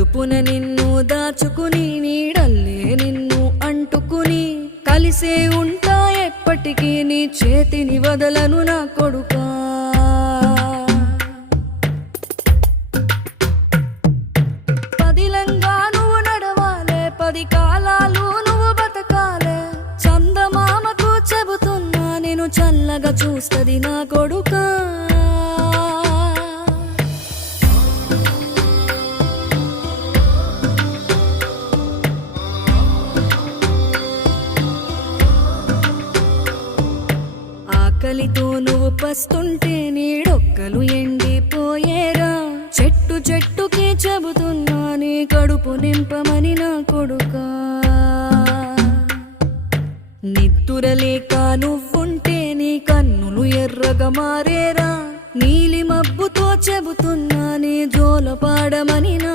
కడుపున నిన్ను దాచుకుని నీడల్లే నిన్ను అంటుకుని కలిసే ఉంటా ఎప్పటికీ నీ చేతిని వదలను నా కొడుకా పదిలంగా నువ్వు నడవాలే 10 కాలాలు నువ్వు బతకాలే చందమామకు చెబుతున్నా నేను చల్లగా చూస్తది నా కొడుకా ఆకలితో నువ్వు పస్తుంటే నీడొక్కలు ఎండిపోయేరా చెట్టు చెట్టుకి చెబుతున్నా నీ కడుపు నింపమని నా కొడుకా నిద్దురలేక నువ్వుంటే నీ కన్నులు ఎర్రగా మారేరా నీలి మబ్బుతో చెబుతున్నా నీ జోల పాడమని నా